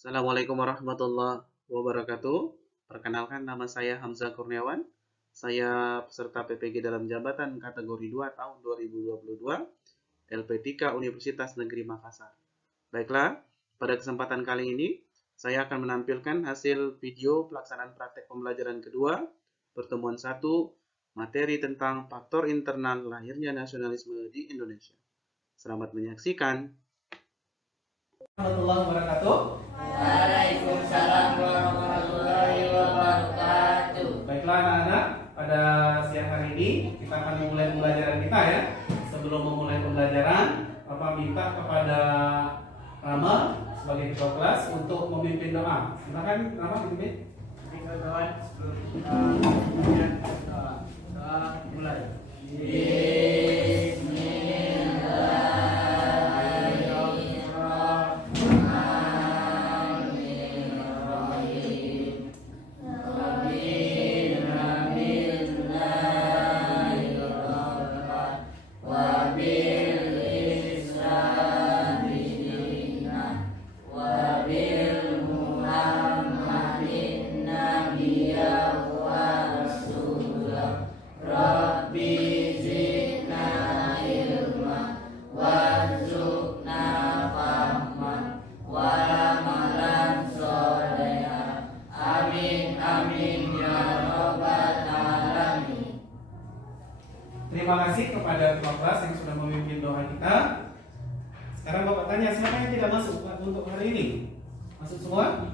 Assalamualaikum warahmatullahi wabarakatuh. Perkenalkan, nama saya Hamzah Kurniawan. Saya peserta PPG dalam jabatan kategori 2 tahun 2022 LP3 Universitas Negeri Makassar. Baiklah, pada kesempatan kali ini saya akan menampilkan hasil video pelaksanaan praktek pembelajaran kedua pertemuan 1 materi tentang faktor internal lahirnya nasionalisme di Indonesia. Selamat menyaksikan. Warahmatullahi wabarakatuh. Waalaikumsalam warahmatullahi wabarakatuh. Baiklah anak-anak, pada siang hari ini kita akan memulai pembelajaran kita ya. Sebelum memulai pembelajaran, Bapak minta kepada Rama sebagai ketua kelas untuk memimpin doa. Silakan Rama memimpin. Doa mulai. Terima kasih kepada ketua kelas yang sudah memimpin doa kita. Sekarang Bapak tanya, siapa yang tidak masuk untuk hari ini? Masuk semua?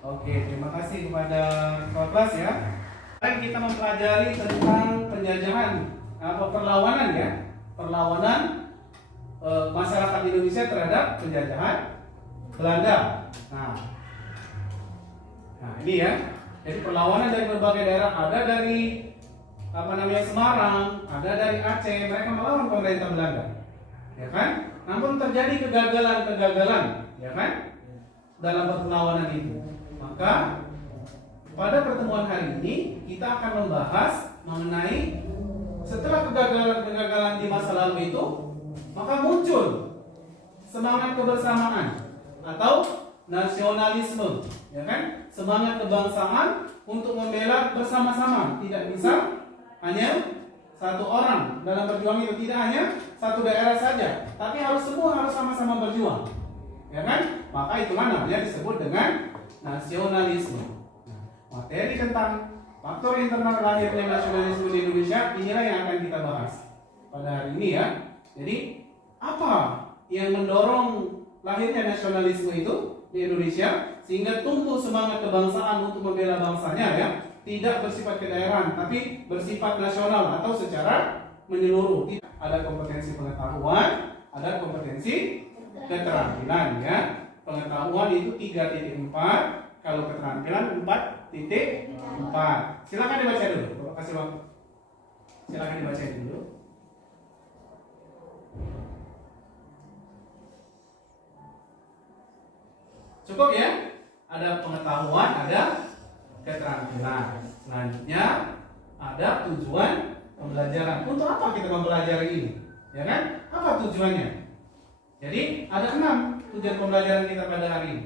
Oke, terima kasih kepada ketua kelas ya. Sekarang kita mempelajari tentang penjajahan atau perlawanan ya. Perlawanan masyarakat Indonesia terhadap penjajahan Belanda. Nah ini ya. Jadi perlawanan dari berbagai daerah, ada dari Semarang, ada dari Aceh, mereka melawan pemerintah Belanda, ya kan? Namun terjadi kegagalan, ya kan? Dalam perlawanan itu. Maka pada pertemuan hari ini kita akan membahas mengenai setelah kegagalan di masa lalu itu, maka muncul semangat kebersamaan atau nasionalisme, ya kan? Semangat kebangsaan untuk membela bersama-sama, tidak bisa hanya satu orang dalam berjuang itu, tidak hanya satu daerah saja, tapi semua harus sama-sama berjuang, ya kan? Maka itulah namanya disebut dengan nasionalisme. Materi tentang faktor internal lahirnya nasionalisme di Indonesia inilah yang akan kita bahas pada hari ini ya. Jadi apa yang mendorong lahirnya nasionalisme itu di Indonesia sehingga tumbuh semangat kebangsaan untuk membela bangsanya ya? Tidak bersifat kedaerahan, tapi bersifat nasional atau secara menyeluruh. Ada kompetensi pengetahuan, ada kompetensi keterampilan ya. Pengetahuan itu 3.4, kalau keterampilan 4.4. Silakan dibaca dulu. Bapak kasih waktu. Silakan dibaca dulu. Cukup ya? Ada pengetahuan, ada keterampilan. Selanjutnya ada tujuan pembelajaran. Untuk apa kita mempelajari ini? Ya kan? Apa tujuannya? Jadi ada 6 tujuan pembelajaran kita pada hari ini.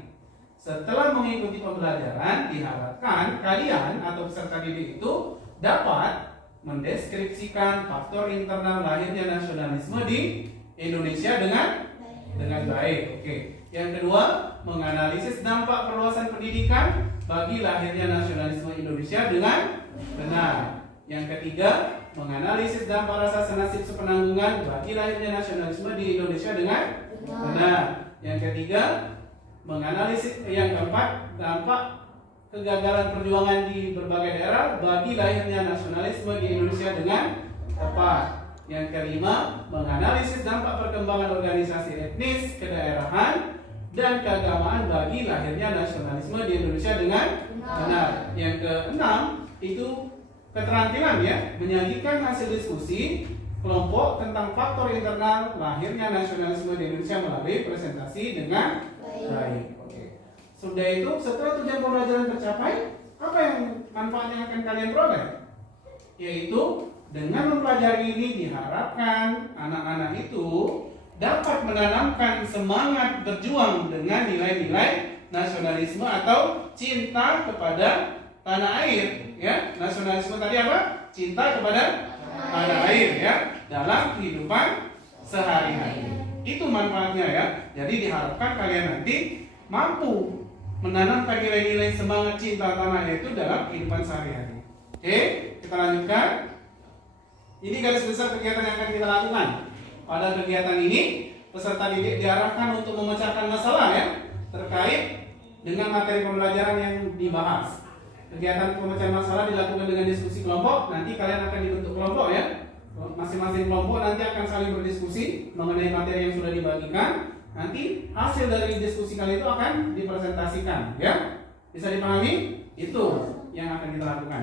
Setelah mengikuti pembelajaran, diharapkan kalian atau peserta didik itu dapat mendeskripsikan faktor internal lahirnya nasionalisme di Indonesia dengan baik. Oke. Yang kedua, menganalisis dampak perluasan pendidikan bagi lahirnya nasionalisme Indonesia dengan benar. Yang ketiga, menganalisis dampak rasa senasib sepenanggungan bagi lahirnya nasionalisme di Indonesia dengan benar. Yang ketiga, menganalisis yang keempat, dampak kegagalan perjuangan di berbagai daerah bagi lahirnya nasionalisme di Indonesia dengan tepat. Yang kelima, menganalisis dampak perkembangan organisasi etnis, kedaerahan, dan keagamaan bagi lahirnya nasionalisme di Indonesia dengan benar. Yang keenam itu keterampilan ya, menyajikan hasil diskusi kelompok tentang faktor internal lahirnya nasionalisme di Indonesia melalui presentasi dengan baik. Oke. Sudah itu, setelah tujuan pembelajaran tercapai, apa yang manfaat yang akan kalian peroleh? Yaitu dengan mempelajari ini diharapkan anak-anak itu dapat menanamkan semangat berjuang dengan nilai-nilai nasionalisme atau cinta kepada tanah air, ya. Nasionalisme tadi apa? Cinta kepada tanah air, ya, dalam kehidupan sehari-hari. Itu manfaatnya, ya. Jadi diharapkan kalian nanti mampu menanamkan nilai-nilai semangat cinta tanah air itu dalam kehidupan sehari-hari. Oke, kita lanjutkan. Ini garis besar kegiatan yang akan kita lakukan. Pada kegiatan ini, peserta didik diarahkan untuk memecahkan masalah, ya, terkait dengan materi pembelajaran yang dibahas. Kegiatan pemecahan masalah dilakukan dengan diskusi kelompok. Nanti kalian akan dibentuk kelompok, ya. Masing-masing kelompok nanti akan saling berdiskusi mengenai materi yang sudah dibagikan. Nanti hasil dari diskusi kalian itu akan dipresentasikan, ya. Bisa dipahami? Itu yang akan kita lakukan.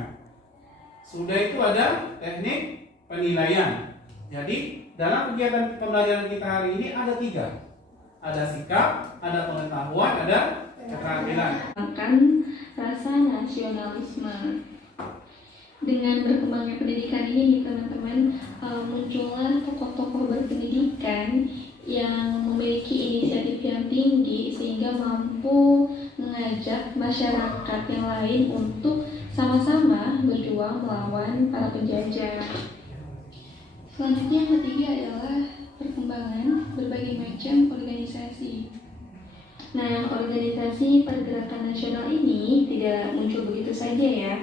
Sudah itu ada teknik penilaian. Jadi dalam kegiatan pembelajaran kita hari ini ada 3. Ada sikap, ada pengetahuan, ada keterampilan. Akan rasa nasionalisme. Dengan berkembangnya pendidikan ini, teman-teman, muncullah tokoh-tokoh berpendidikan yang memiliki inisiatif yang tinggi sehingga mampu mengajak masyarakat yang lain untuk sama-sama berjuang melawan para penjajah. Selanjutnya yang ketiga adalah perkembangan berbagai macam organisasi. Nah, organisasi pergerakan nasional ini tidak muncul begitu saja, ya.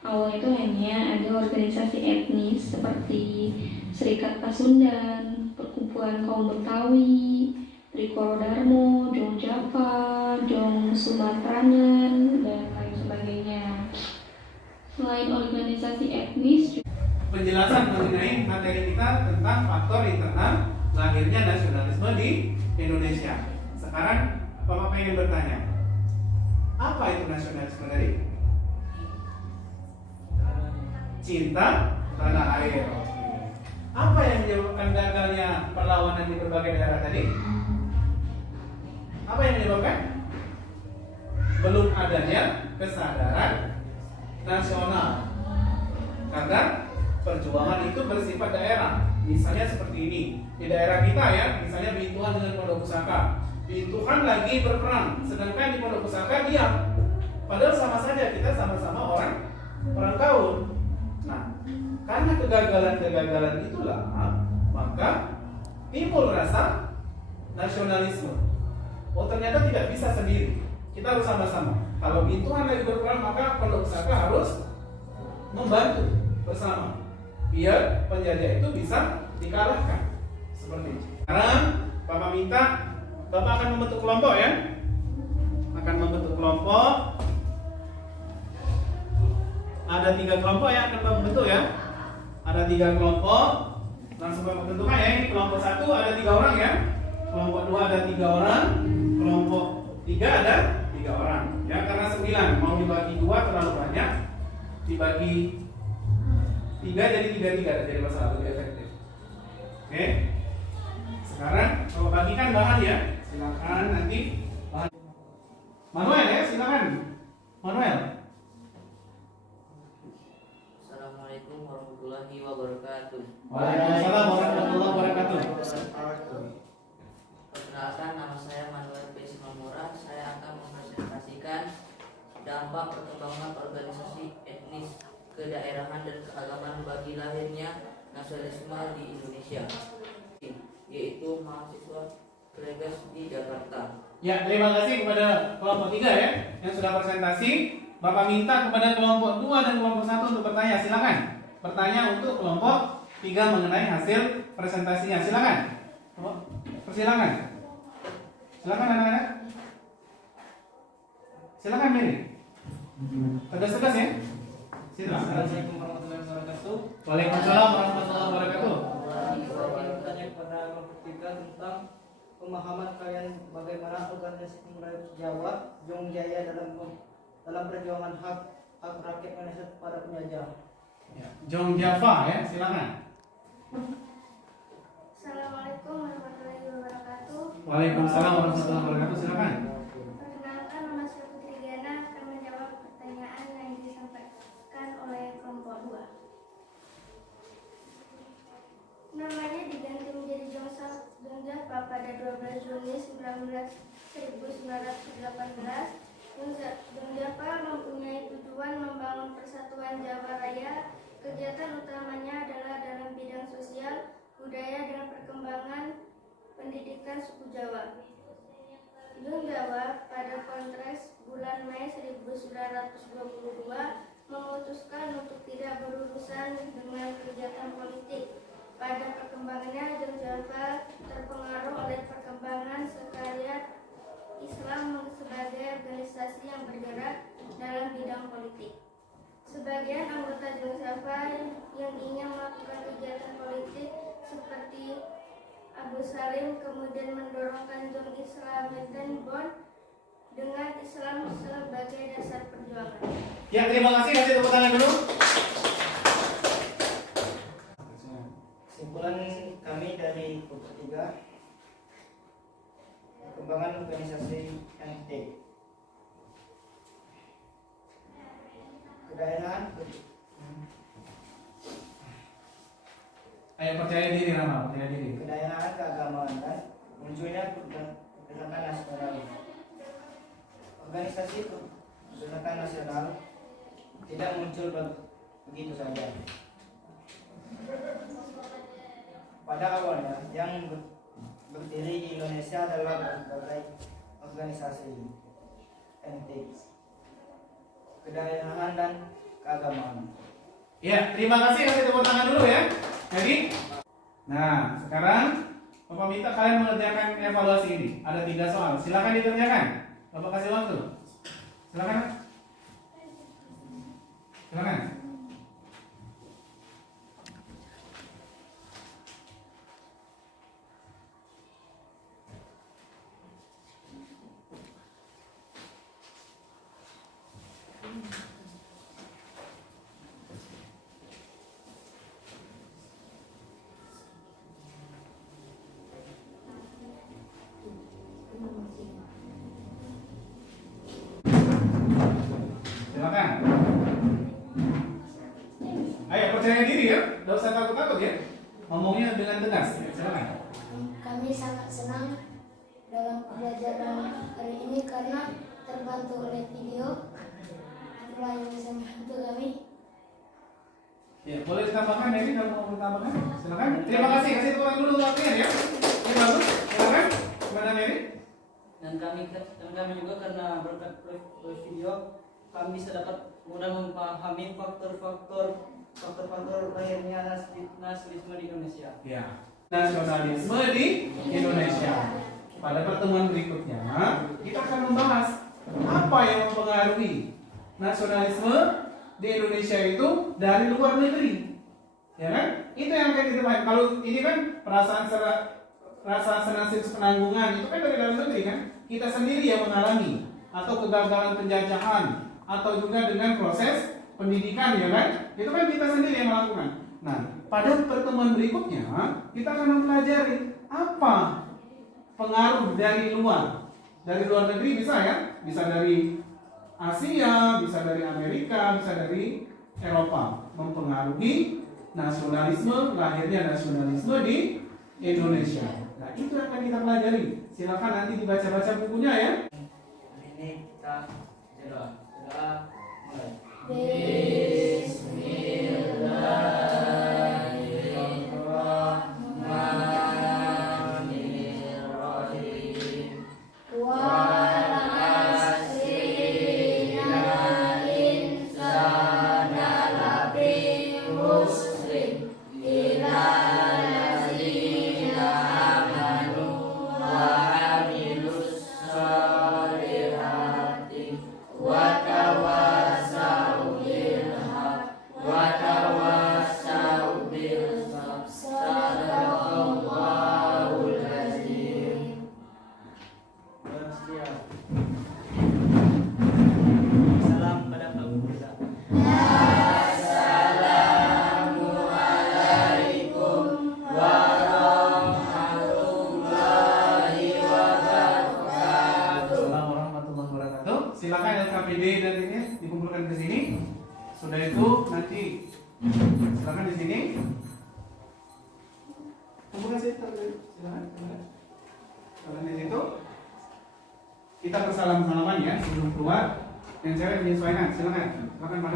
Awalnya itu hanya ada organisasi etnis seperti Serikat Pasundan, Perkumpulan Kaum Betawi, Trikoro Darmo, Jong Java, Jong Sumatranan, dan lain sebagainya. Selain organisasi etnis, Penjelasan mengenai materi kita tentang faktor internal lahirnya nasionalisme di Indonesia. Sekarang Bapak ingin bertanya, apa itu nasionalisme tadi? Cinta tanah air. Apa yang menyebabkan gagalnya perlawanan di berbagai daerah tadi? Apa yang menyebabkan? Belum adanya kesadaran nasional. Karena perjuangan itu bersifat daerah. Misalnya seperti ini. Di daerah kita, ya, misalnya Bintuhan dengan Pondok Pusaka. Bintuhan lagi berperang, sedangkan di Pondok Pusaka diam. Padahal sama saja kita sama-sama orang kaum. Nah, karena kegagalan-kegagalan itulah maka timbul rasa nasionalisme. Oh, ternyata tidak bisa sendiri. Kita harus sama-sama. Kalau Bintuhan lagi berperang, maka Pondok Pusaka harus membantu bersama biar penjajah itu bisa dikalahkan. Seperti itu. Sekarang Bapak minta, Bapak akan membentuk kelompok, ya. Akan membentuk kelompok. Ada 3 kelompok yang akan Bapak bentuk, ya. Ada 3 kelompok. Langsung Bapak bentukkan, ya. Ini kelompok 1 ada 3 orang, ya. Kelompok 2 ada 3 orang. Kelompok 3 ada 3 orang. Ya, karena 9 mau dibagi 2 terlalu banyak. Dibagi 3 jadi 3 jadi masalah lebih efektif. Oke. Sekarang kalau bagikan bahan, ya. Silakan nanti bahan. Manuel, ya, silakan. Manuel. Assalamualaikum warahmatullahi wabarakatuh. Waalaikumsalam warahmatullahi wabarakatuh. Perkenalkan, nama saya Manuel P. Simamura. Saya akan mempresentasikan dampak perkembangan organisasi etnis, kedaerahan dan keagamaan bagi lahirnya nasionalisme di Indonesia, yaitu mahasiswa Kregas di Jakarta. Ya, terima kasih kepada kelompok 3, ya, yang sudah presentasi. Bapak minta kepada kelompok 2 dan kelompok 1 untuk bertanya. Silakan bertanya untuk kelompok 3 mengenai hasil presentasinya. Silakan. Persilakan. Silakan anak-anak. Silakan Mary. Tegas-tegas, ya. Silakan. Assalamualaikum warahmatullahi wabarakatuh. Waalaikumsalam warahmatullahi wabarakatuh. Saya bertanya kepada kelompok 3 tentang pemahaman kalian bagaimana organisasi pemuda Jawa Jong Jaya dalam perjuangan hak rakyat Indonesia kepada penjajah. Ya, Jong Java, ya, silakan. Assalamualaikum warahmatullahi wabarakatuh. Waalaikumsalam warahmatullahi wabarakatuh. Silakan. Perkenalkan, nama saya Putri Diana akan menjawab pertanyaan yang disampaikan oleh kelompok 2. Namanya diganti menjadi Jong Java budaya dan perkembangan pendidikan suku Jawa. Jung Jawa pada Kongres bulan Mei 1922 memutuskan untuk tidak berurusan dengan kegiatan politik. Pada perkembangannya, Jung Jawa terpengaruh oleh perkembangan sekretariat Islam sebagai organisasi yang bergerak dalam bidang politik. Sebagian anggota Jung Jawa yang ingin melakukan kegiatan politik seperti Abu Salim kemudian mendorongkan Jung Islamic Bond dengan Islam sebagai dasar perjuangan. Ya, terima kasih. Kasih tepuk tangan dulu. Kesimpulan kami dari buku 3, perkembangan organisasi NT. Kedaerahan. Ayo percaya diri, Rama, percaya diri. Kedaerahan keagamaan dan munculnya gerakan nasional. Organisasi gerakan nasional tidak muncul begitu saja. Pada awalnya yang berdiri di Indonesia adalah berbagai organisasi NT, kedaerahan dan keagamaan. Ya, terima kasih. Kasih tepuk tangan dulu ya. Jadi, nah sekarang Bapak minta kalian mengerjakan evaluasi ini. Ada 3 soal. Silakan dikerjakan. Bapak kasih waktu. Silakan. Silakan. Silakan. Ayo percaya diri ya, tidak usah takut-takut ya. Ngomongnya dengan tegas. Silakan. Kami sangat senang dalam pembelajaran hari ini karena terbantu oleh video. Itulah yang bisa membantu kami. Ya, boleh ditambahkan Mary kalau mau ditambahkan. Silakan. Terima kasih. Kasih tepuk tangan dulu waktunya ya. Ini bagus. Silakan. Gimana Mary? Dan kami juga karena berkat video kami bisa dapat mudah memahami faktor-faktor lahirnya nasionalisme di Indonesia. Ya. Nasionalisme di Indonesia. Pada pertemuan berikutnya kita akan membahas apa yang mempengaruhi nasionalisme di Indonesia itu dari luar negeri. Ya kan? Itu yang akan kita bahas. Kalau ini kan rasa senasib penanggungan itu kan dari dalam negeri kan? Kita sendiri yang mengalami atau kegagalan penjajahan atau juga dengan proses pendidikan ya kan? Itu kan kita sendiri yang melakukan. Nah, pada pertemuan berikutnya kita akan mempelajari apa pengaruh dari luar negeri bisa ya, bisa dari Asia, bisa dari Amerika, bisa dari Eropa mempengaruhi nasionalisme, lahirnya nasionalisme di Indonesia. Nah, itu yang akan kita pelajari. Silakan nanti dibaca-baca bukunya ya. Ini kita sudah mulai. Salam pada kaum muda. Assalamualaikum warahmatullahi wabarakatuh. Silakan LKPD dan ini dikumpulkan ke sini. Sudah itu nanti silakan di sini. Kumpulkan silakan. Silakan di situ. Kita bersalam-salaman ya sebelum keluar. Yang cewek menyesuaikan. Silakan. Silakan Pak.